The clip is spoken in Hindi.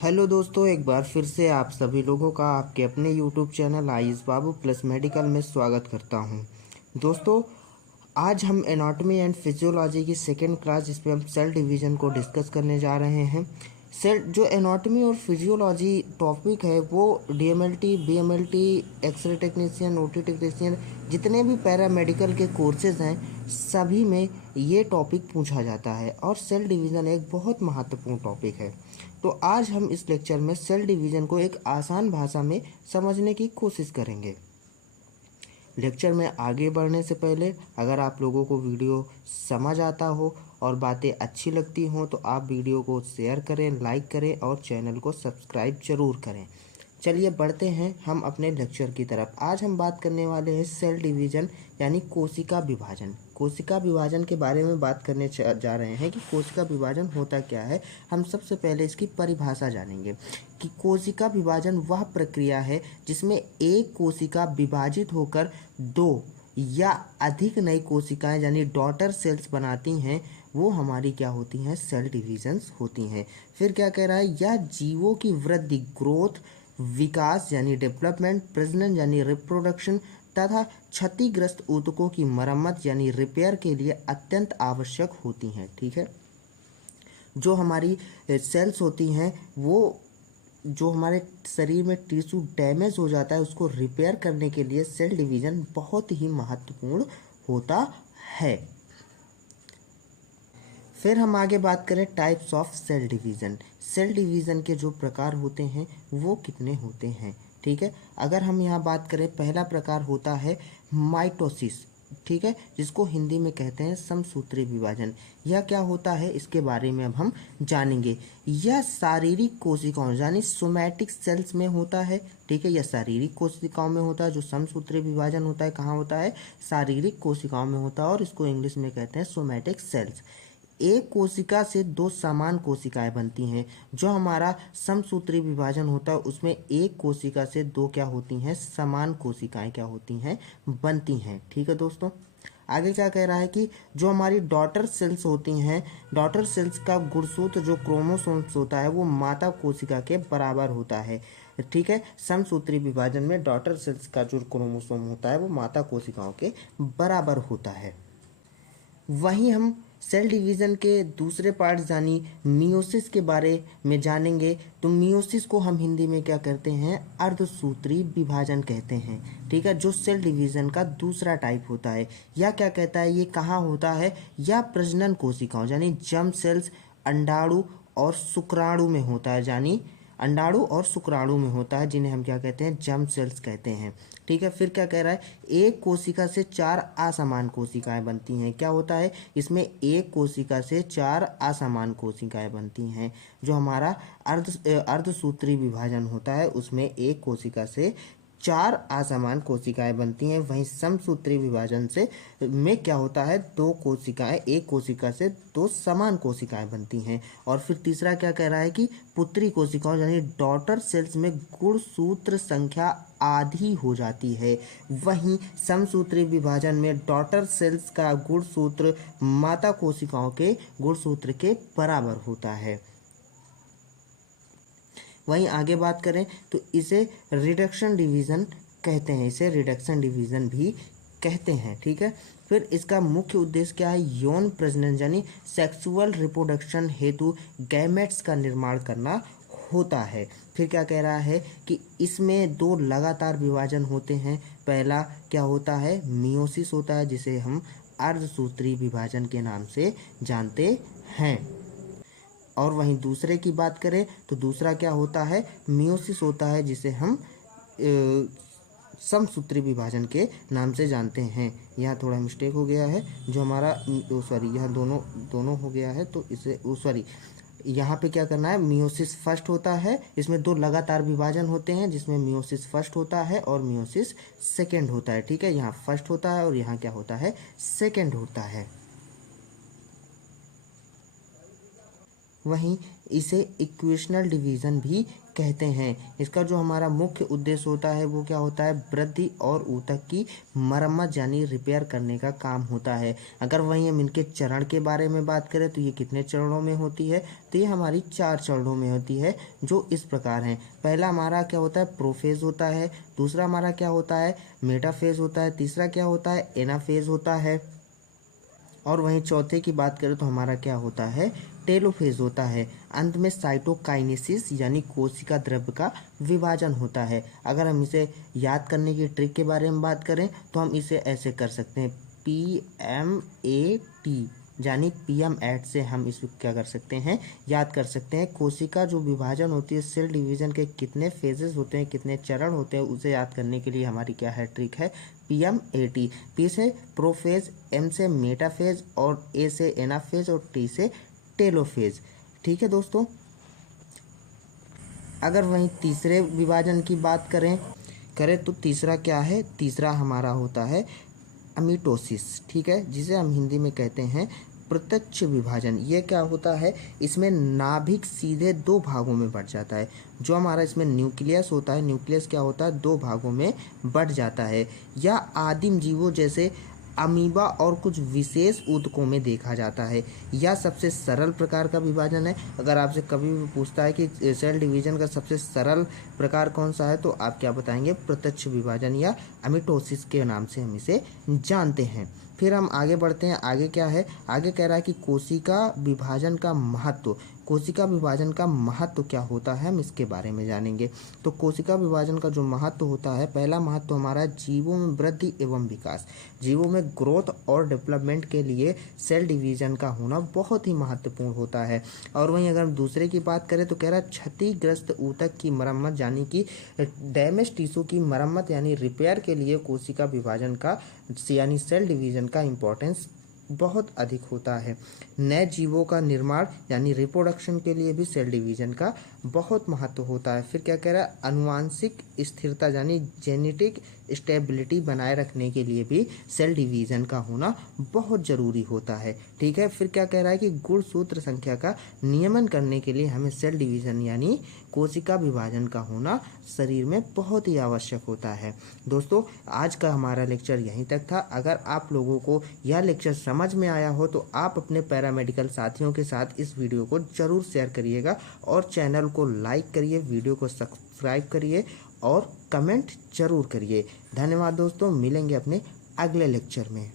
हेलो दोस्तों, एक बार फिर से आप सभी लोगों का आपके अपने यूट्यूब चैनल आयुष बाबू प्लस मेडिकल में स्वागत करता हूं। दोस्तों, आज हम एनाटॉमी एंड फिजियोलॉजी की सेकेंड क्लास जिसमें हम सेल डिवीज़न को डिस्कस करने जा रहे हैं। सेल जो एनाटॉमी और फिजियोलॉजी टॉपिक है वो DMLT, BMLT, X ray technician, OT technician, जितने भी पैरामेडिकल के कोर्सेज हैं सभी में ये टॉपिक पूछा जाता है और सेल डिवीज़न एक बहुत महत्वपूर्ण टॉपिक है। तो आज हम इस लेक्चर में सेल डिवीज़न को एक आसान भाषा में समझने की कोशिश करेंगे। लेक्चर में आगे बढ़ने से पहले अगर आप लोगों को वीडियो समझ आता हो और बातें अच्छी लगती हों तो आप वीडियो को शेयर करें, लाइक करें और चैनल को सब्सक्राइब जरूर करें। चलिए बढ़ते हैं हम अपने लेक्चर की तरफ। आज हम बात करने वाले हैं सेल डिवीज़न यानी कोशिका विभाजन। कोशिका विभाजन के बारे में बात करने जा रहे हैं कि कोशिका विभाजन होता क्या है। हम सबसे पहले इसकी परिभाषा जानेंगे कि कोशिका विभाजन वह प्रक्रिया है जिसमें एक कोशिका विभाजित होकर दो या अधिक नई कोशिकाएं यानी डॉटर सेल्स बनाती हैं, वो हमारी क्या होती हैं, सेल डिवीजन्स होती हैं। फिर क्या कह रहा है, यह जीवों की वृद्धि, ग्रोथ, विकास यानी डेवलपमेंट, प्रजनन यानी रिप्रोडक्शन तथा क्षतिग्रस्त ऊतकों की मरम्मत यानी रिपेयर के लिए अत्यंत आवश्यक होती हैं। ठीक है, जो हमारी सेल्स होती हैं वो जो हमारे शरीर में टिश्यू डैमेज हो जाता है उसको रिपेयर करने के लिए सेल डिवीज़न बहुत ही महत्वपूर्ण होता है। फिर हम आगे बात करें types of cell division. Cell division के जो प्रकार होते हैं वो कितने होते हैं। ठीक है, अगर हम यहाँ बात करें, पहला प्रकार होता है माइटोसिस। ठीक है, जिसको हिंदी में कहते हैं समसूत्री विभाजन। यह क्या होता है इसके बारे में अब हम जानेंगे। यह शारीरिक कोशिकाओं यानी सोमैटिक सेल्स में होता है। ठीक है, यह शारीरिक कोशिकाओं में होता है। जो समसूत्री विभाजन होता है कहाँ होता है, शारीरिक कोशिकाओं में होता है और इसको इंग्लिश में कहते हैं सोमैटिक सेल्स। एक कोशिका से दो समान कोशिकाएं बनती हैं। जो हमारा समसूत्री विभाजन होता है उसमें एक कोशिका से दो क्या होती हैं, समान कोशिकाएं क्या होती हैं, बनती हैं। ठीक है दोस्तों, आगे क्या कह रहा है कि जो हमारी डॉटर सेल्स होती हैं, डॉटर सेल्स का गुणसूत्र जो क्रोमोसोम्स होता है वो माता कोशिका के बराबर होता है। ठीक है, समसूत्री विभाजन में डॉटर सेल्स का जो क्रोमोसोम होता है वो माता कोशिकाओं के बराबर होता है। वहीं हम सेल डिवीज़न के दूसरे पार्ट यानी मियोसिस के बारे में जानेंगे। तो मियोसिस को हम हिंदी में क्या कहते हैं, अर्धसूत्री विभाजन कहते हैं। ठीक है, जो सेल डिवीज़न का दूसरा टाइप होता है। यह क्या कहता है, ये कहाँ होता है, यह प्रजनन कोशिकाओं यानी जर्म सेल्स, अंडाणु और शुक्राणु में होता है। यानी अंडाणु और शुक्राणु में होता है, जिन्हें हम क्या कहते हैं, जर्म सेल्स कहते हैं। ठीक है, फिर क्या कह रहा है, एक कोशिका से चार असमान कोशिकाएं बनती हैं। क्या होता है इसमें, एक कोशिका से चार असमान कोशिकाएं बनती हैं। जो हमारा अर्धसूत्री विभाजन होता है उसमें एक कोशिका से चार असमान कोशिकाएं बनती हैं। वहीं समसूत्री विभाजन से में क्या होता है, दो कोशिकाएं, एक कोशिका से दो समान कोशिकाएं बनती हैं। और फिर तीसरा क्या कह रहा है कि पुत्री कोशिकाओं यानी डॉटर सेल्स में गुणसूत्र संख्या आधी हो जाती है। वहीं समसूत्री विभाजन में डॉटर सेल्स का गुणसूत्र माता कोशिकाओं के गुणसूत्र के बराबर होता है। वहीं आगे बात करें तो इसे रिडक्शन डिवीज़न कहते हैं, इसे रिडक्शन डिवीज़न भी कहते हैं। ठीक है, फिर इसका मुख्य उद्देश्य क्या है, यौन प्रजनन यानी सेक्सुअल रिप्रोडक्शन हेतु गैमेट्स का निर्माण करना होता है। फिर क्या कह रहा है कि इसमें दो लगातार विभाजन होते हैं। पहला क्या होता है, मियोसिस होता है, जिसे हम अर्धसूत्री विभाजन के नाम से जानते हैं। और वहीं दूसरे की बात करें तो दूसरा क्या होता है, मियोसिस होता है, जिसे हम समसूत्री विभाजन के नाम से जानते हैं। यहाँ थोड़ा मिस्टेक हो गया है, जो हमारा सॉरी यहाँ दोनों हो गया है, तो इसे सॉरी यहाँ पे क्या करना है, मियोसिस फर्स्ट होता है। इसमें दो लगातार विभाजन होते हैं जिसमें मियोसिस फर्स्ट होता है और मियोसिस सेकेंड होता है। ठीक है, यहाँ फर्स्ट होता है और यहाँ क्या होता है, सेकेंड होता है। वहीं इसे इक्वेशनल डिवीज़न भी कहते हैं। इसका जो हमारा मुख्य उद्देश्य होता है वो क्या होता है, वृद्धि और ऊतक की मरम्मत यानी रिपेयर करने का काम होता है। अगर वहीं हम इनके चरण के बारे में बात करें तो ये कितने चरणों में होती है, तो ये हमारी 4 चरणों में होती है, जो इस प्रकार हैं। पहला हमारा क्या होता है, प्रोफेज होता है। दूसरा हमारा क्या होता है, मेटाफेज होता है। तीसरा क्या होता है, एनाफेज होता है। और वहीं चौथे की बात करें तो हमारा क्या होता है, टेलोफेज होता है। अंत में साइटोकाइनेसिस यानी कोशिका द्रव्य का विभाजन होता है। अगर हम इसे याद करने की ट्रिक के बारे में बात करें तो हम इसे ऐसे कर सकते हैं, PMAT यानी PM एट से हम इसको क्या कर सकते हैं, याद कर सकते हैं। कोशिका जो विभाजन होती है, सेल डिवीजन के कितने फेजेस होते हैं, कितने चरण होते हैं, उसे याद करने के लिए हमारी क्या है, ट्रिक है PMAT। P से प्रोफेज, M से मेटाफेज और A से एनाफेज और T से टेलोफेज। ठीक है दोस्तों। अगर वहीं तीसरे विभाजन की बात करें तो तीसरा क्या है, तीसरा हमारा होता है अमीटोसिस। ठीक है, जिसे हम हिंदी में कहते हैं प्रत्यक्ष विभाजन। ये क्या होता है, इसमें नाभिक सीधे 2 भागों में बढ़ जाता है। जो हमारा इसमें न्यूक्लियस होता है, न्यूक्लियस क्या होता है, 2 भागों में बढ़ जाता है। या आदिम जीवों जैसे अमीबा और कुछ विशेष ऊतकों में देखा जाता है। यह सबसे सरल प्रकार का विभाजन है। अगर आपसे कभी भी पूछता है कि सेल डिवीजन का सबसे सरल प्रकार कौन सा है, तो आप क्या बताएंगे, प्रत्यक्ष विभाजन या अमीटोसिस के नाम से हम इसे जानते हैं। फिर हम आगे बढ़ते हैं। आगे क्या है, आगे कह रहा है कि कोशिका विभाजन का महत्व। कोशिका विभाजन का महत्व क्या होता है, हम इसके बारे में जानेंगे। तो कोशिका विभाजन का जो महत्व होता है, पहला महत्व हमारा जीवों में वृद्धि एवं विकास। जीवों में ग्रोथ और डेवलपमेंट के लिए सेल डिवीजन का होना बहुत ही महत्वपूर्ण होता है। और वहीं अगर हम दूसरे की बात करें तो कह रहा है क्षतिग्रस्त ऊतक की मरम्मत यानी कि डैमेज टिश्यू की मरम्मत यानी रिपेयर के लिए कोशिका विभाजन का यानी सेल डिवीजन का इम्पोर्टेंस बहुत अधिक होता है। नए जीवों का निर्माण यानी रिप्रोडक्शन के लिए भी सेल डिवीजन का बहुत महत्व होता है। फिर क्या कह रहा है, अनुवांशिक स्थिरता यानी जेनेटिक स्टेबिलिटी बनाए रखने के लिए भी सेल डिवीजन का होना बहुत ज़रूरी होता है। ठीक है, फिर क्या कह रहा है कि गुणसूत्र संख्या का नियमन करने के लिए हमें सेल डिवीजन यानी कोशिका विभाजन का होना शरीर में बहुत ही आवश्यक होता है। दोस्तों, आज का हमारा लेक्चर यहीं तक था। अगर आप लोगों को यह लेक्चर समझ में आया हो तो आप अपने पैरामेडिकल साथियों के साथ इस वीडियो को ज़रूर शेयर करिएगा और चैनल को लाइक करिए, वीडियो को सब्सक्राइब करिए और कमेंट जरूर करिए। धन्यवाद दोस्तों, मिलेंगे अपने अगले लेक्चर में।